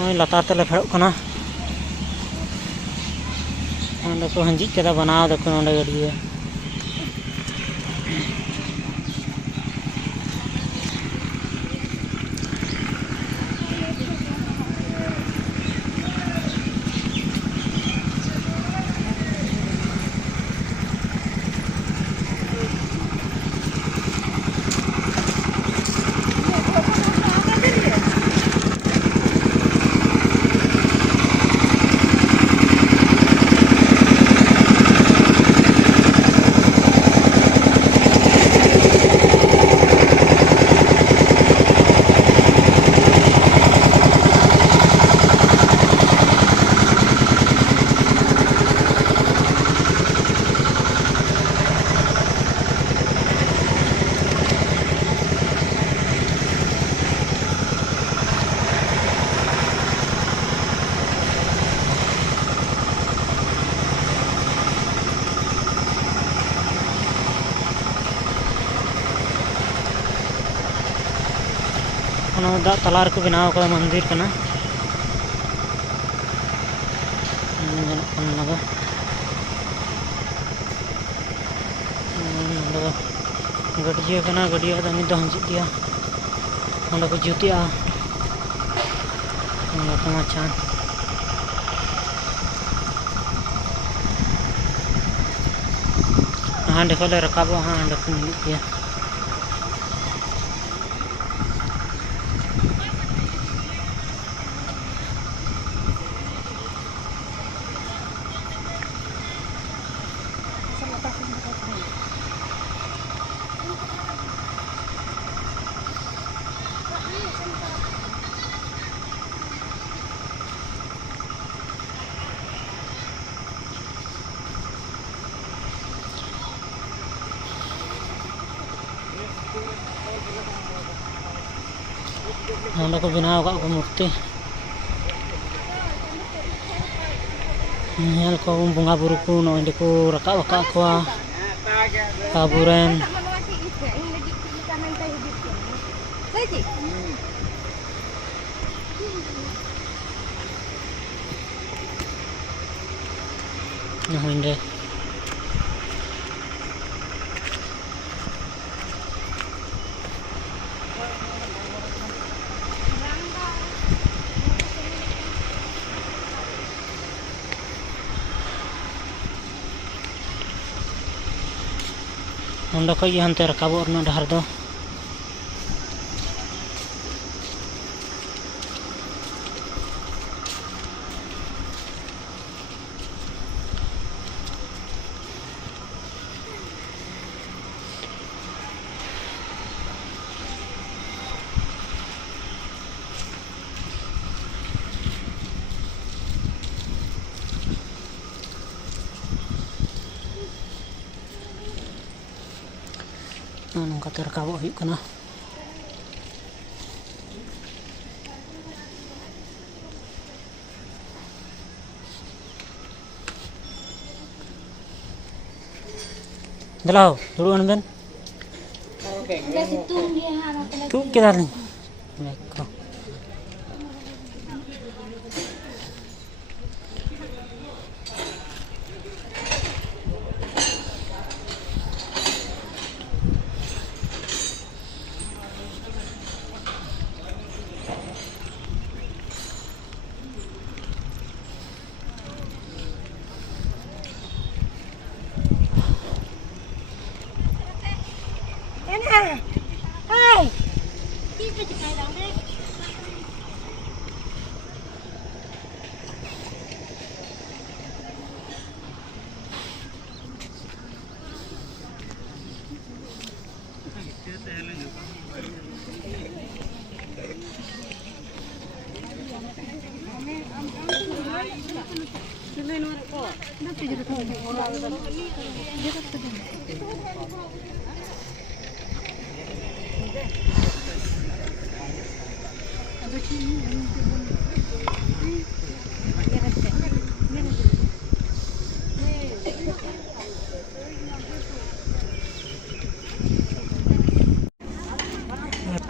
लातार तेले फेड़ोग कना अंडे को हंजिज केदा बनाव दको नोंडे गड़िया दा तलार को बनाव का मंदिर कना गड़िया कना गड़िया दा निद हंजित दिया अंडे को जुतिया माचा हांडे को ले रकाबो हांडे को मिलिया अंडे को बनाव का मूर्ति नेल को बंगा बुरु को नोंडे को रकाब का कोआ काबुरेन नोंडे अंडे को हंते रकाब डहार दो नौका रकाबो हुई कना दलाओ दुड़ुन बेन तू केदार को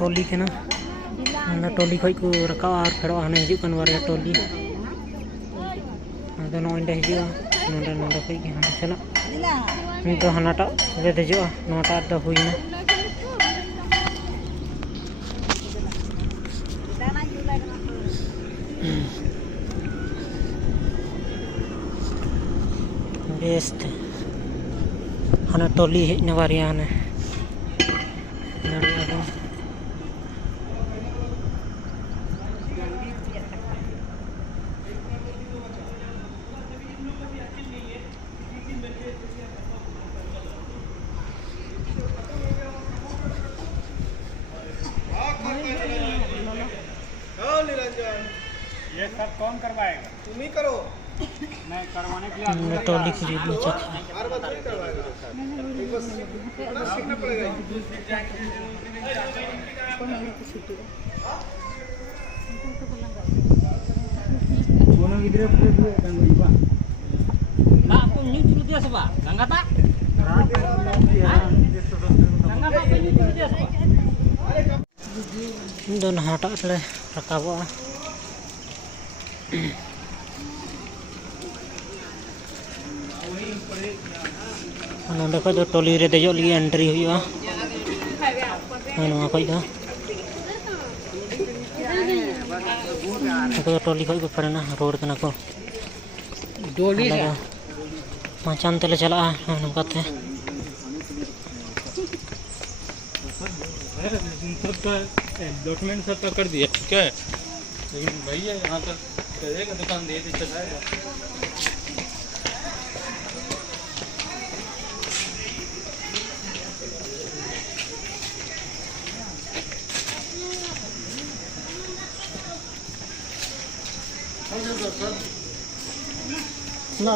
टोली के ना टोली खो को रखा और फेड़ हाने हिजुकान बारे टोली आदो नोंडे हिजुआ नोंडे नोंडे खो के हाने चला नितो हानाटा ले देजुआ नोटा दो हुइना बेस्ट हाना टोली हेजने बारिया हाने ये सब कौन करवाएगा? तुम ही करो। मैं करवाने के लिए टोली खरीद लो चख हर बात नहीं करवाएगा। बस सीखना पड़ेगा। कोनो गिद्रे पूरे पूरे डांगरी बा ना को न्यू चुलु दिया सबा गंगाता गंगाता पे न्यू चुलु दिया सबा दोन हाटा ले रकाबो नोंडे खो दो टोली रे देजो लगी एंट्री हुआ नोआ खो दो टोली खो पड़ना रोड कना को डोली माचान तेले चला नकाते डॉक्यूमेंट सब कर दिया ठीक है लेकिन भैया यहाँ तक करेगा दुकान दे दे चलाएगा ना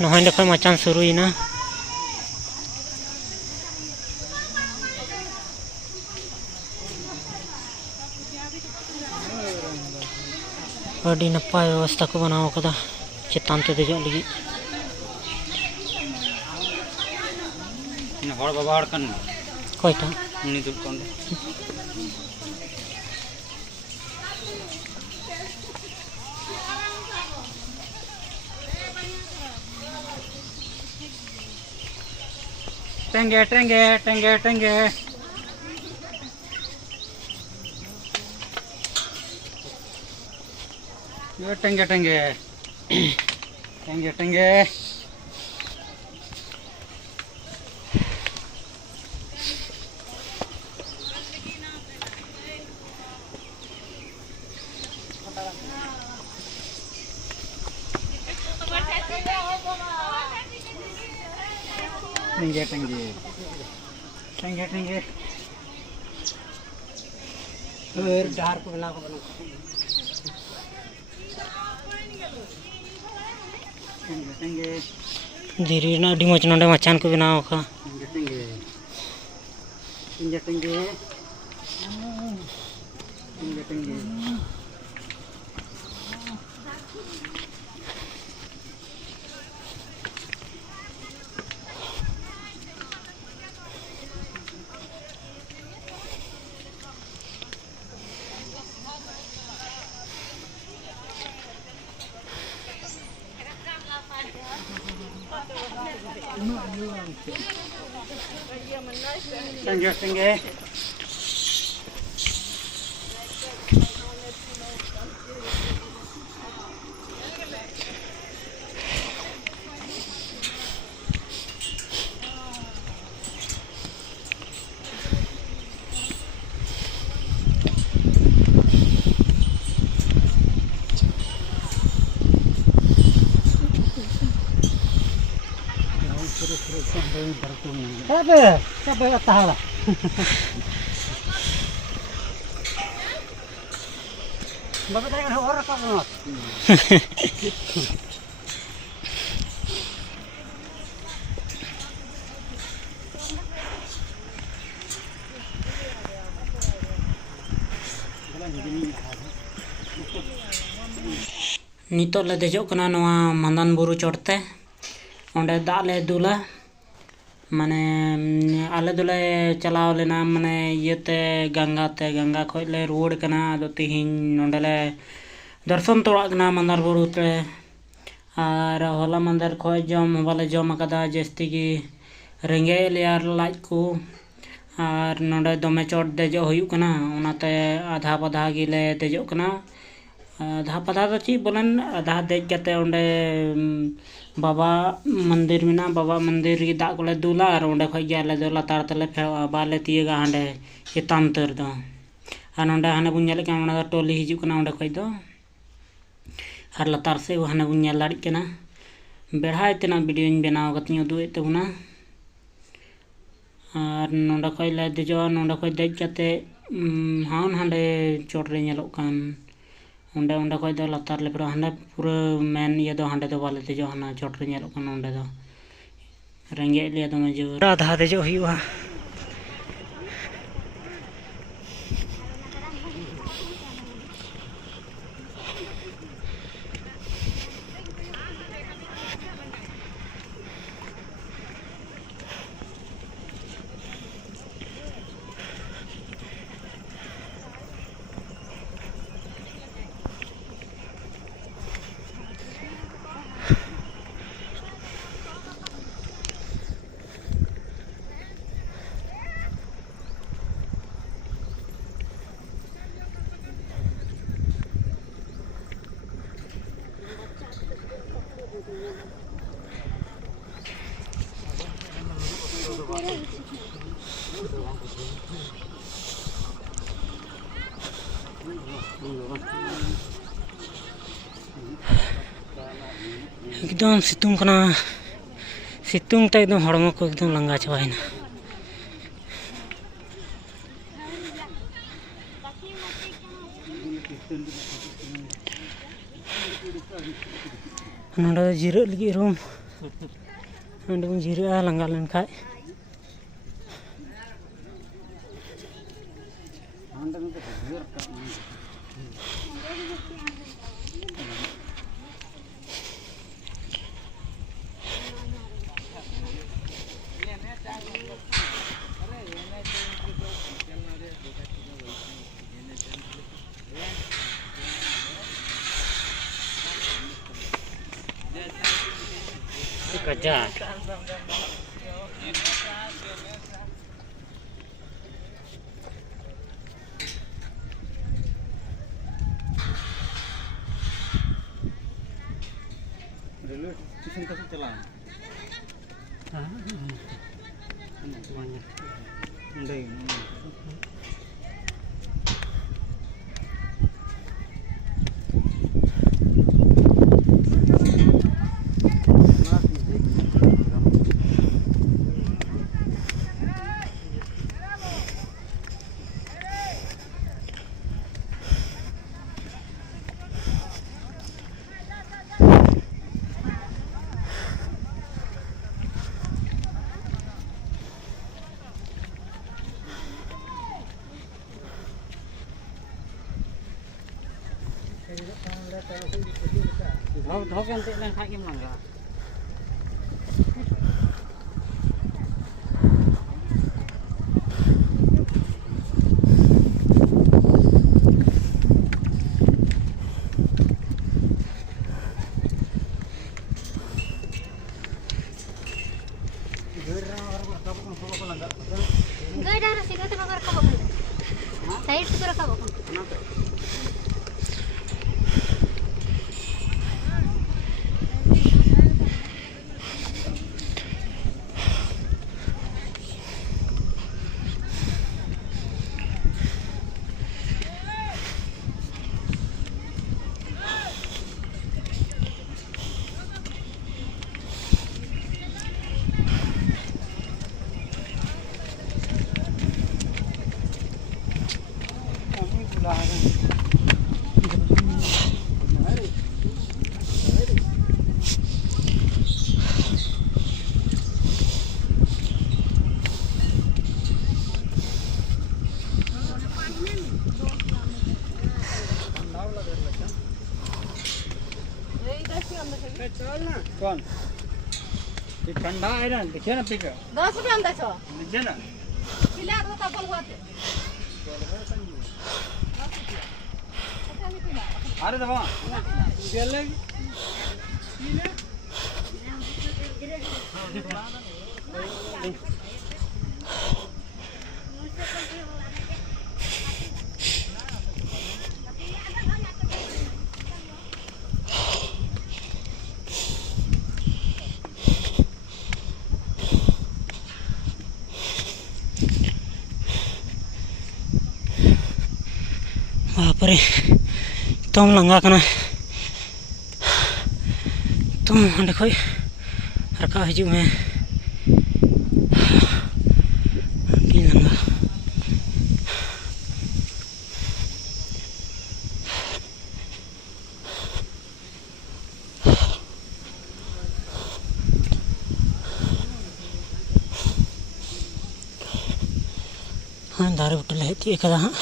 नहाय देखो मचान शुरू ही ना अड़ी नपाय व्यवस्था को बनाव कदा चेतान ते देजो लगी हड़ बाबा हड़ कन कोइटा उनी दुल कोन टेंगे टेंगे टेंगे टेंगे ये टेंगे टेंगे टेंगे टेंगे टेंगे टेंगे टेंगे टेंगे और डार को बना टेंगे टेंगे धीरे ना अड़ी मच नोंडे मचान को बनाव का टेंगे टेंगे टेंगे टेंगे टेंगे टेंगे टेंगे Sabe atahara. Bapak tanya orang apa banget? नितो ले देजो कना नवा मंदान बुरु चढ़ते ओंडे दाग ले दुला माने आले दुले चलाव लेना माने येते गंगा खोज ले रुवाड़ कना आदो तिहिन नोंडे ले दर्शन तोड़ा कना मंदार बुरु ते और होला मंदिर खोज जम वाले जम कदा जस्ती की रेंगे लियार लाज को और नोंडे दमे चोट देजो हुयु कना ओनाते आधा पधा गिले देजो कना आधा पधा तो ची बोलन आधा देज कते ओंडे बाबा मंदिर में ना बाबा मंदिर की दाग को दुला और ओंडे खोज गया ले दो लातार तले बाले तीगा हांडे चेतान तर दो और नोंडे हाने बुन नेल कना ओना टोली हिजु कना ओंडे खोज दो और लातार से हाने बुन नेल दाड़ी कना बेढ़ा इतना वीडियो बनाव कती उदुए तबना और नोंडे खोज ले देजो नोंडे खोज देज कते हान हांडे चोट रे नेलोग कान ओंडे ओंडे खोज दो लातार ले हांडे पूरा मेन ये दो हांडे दो बाले देजो हाना चोट रे नेलोग कान ओंडे दो रेंगे लिया दो में जोर आधा देजो हुआ एकदम सितुंग कना सितुंग ते एकदम हड़मो को एकदम लंगा चाबायना नोंडे जिरा लगी रूम नोंडे बन जिरा लंगा लेनखाय kerja. रेलवे स्टेशन का चला Semuanya. Tháo cái tệ lên khai kim lằng rồi. Gak ada sih, kita bakar kabel. Saya itu bakar kabel. कौन ये ठंडा है ना, देखिए ना पीकर 10 रुपया में देखो लीजिए ना। खिला दो तब बोलवाते अरे दबा गेले बाप रे तुम लंगा कना तुम हाँ खोई रखा हजू में लंगा हाँ दारे बुटल है तीय कदा हाँ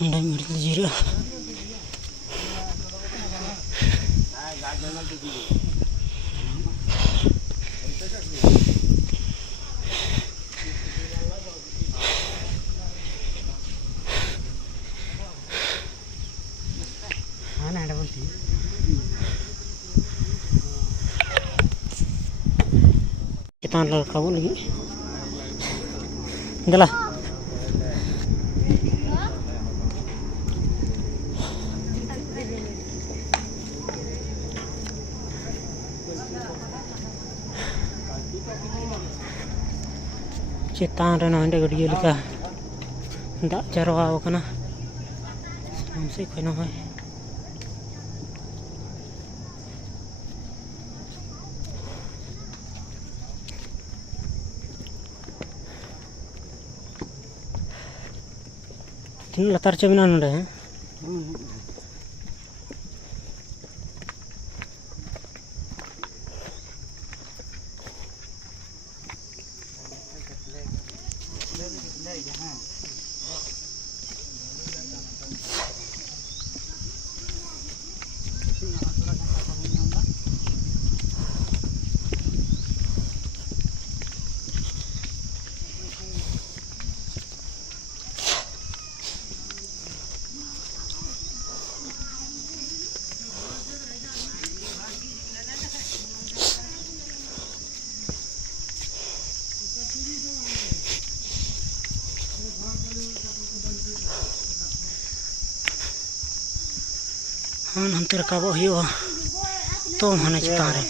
अंडा मिर्च जीरा हाँ ना बोलती कितना लड़का बोल लगी गला चेतान रे नहंडे गड़िया लिका दाग जारवा कना हमसे कोई ना है तीन लतार चबिना नोडे हैं हाँ हम तेरे काबो ही हो तो हने चितान रे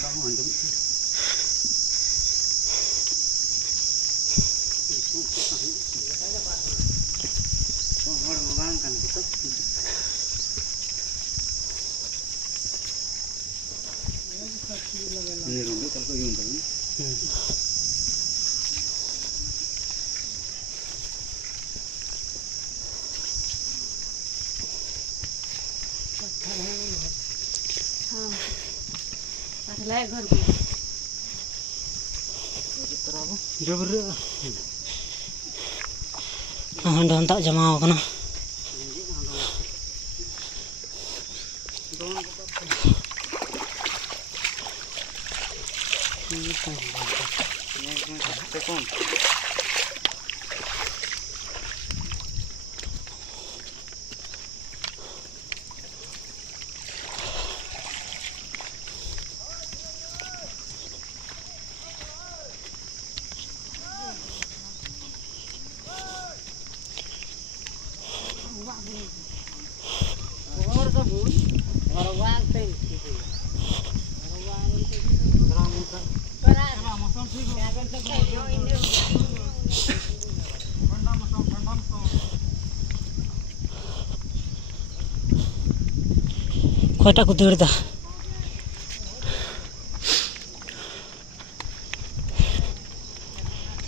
जबर हाँ दाग जमा कना कोटा को दौड़ दा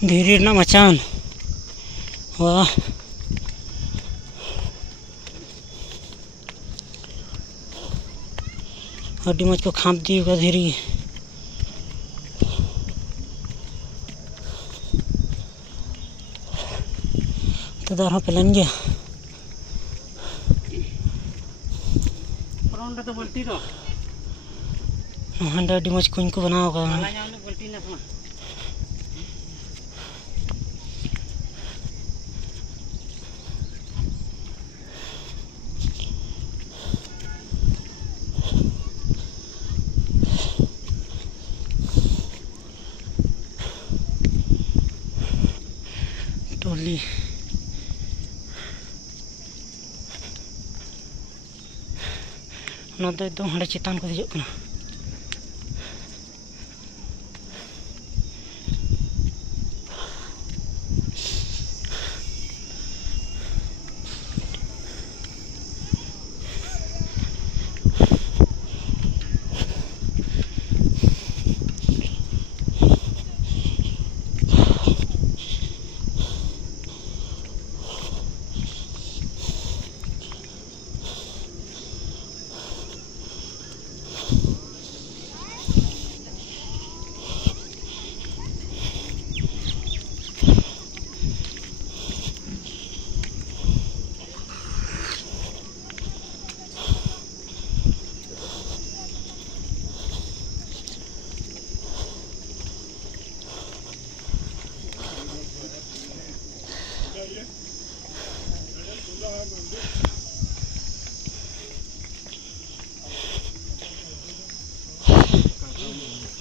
धीरे ना मचान वाह अड्डी मच को खाप दी का धीरे तो दार पे लन गया ᱦᱟᱸᱰᱮ ᱟᱹᱰᱤ ᱢᱚᱡᱽ ᱠᱩᱧ ᱠᱚ ᱵᱮᱱᱟᱣ ᱟᱠᱟᱫᱟ टोली एकदम हाँ चेतान को दीजो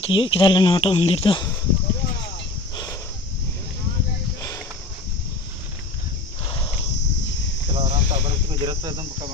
तीय केदाले नवाटा मंदिर तो चलो आराम से अगर इसको जरूरत है एकदम पक्का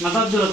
Mata dulu.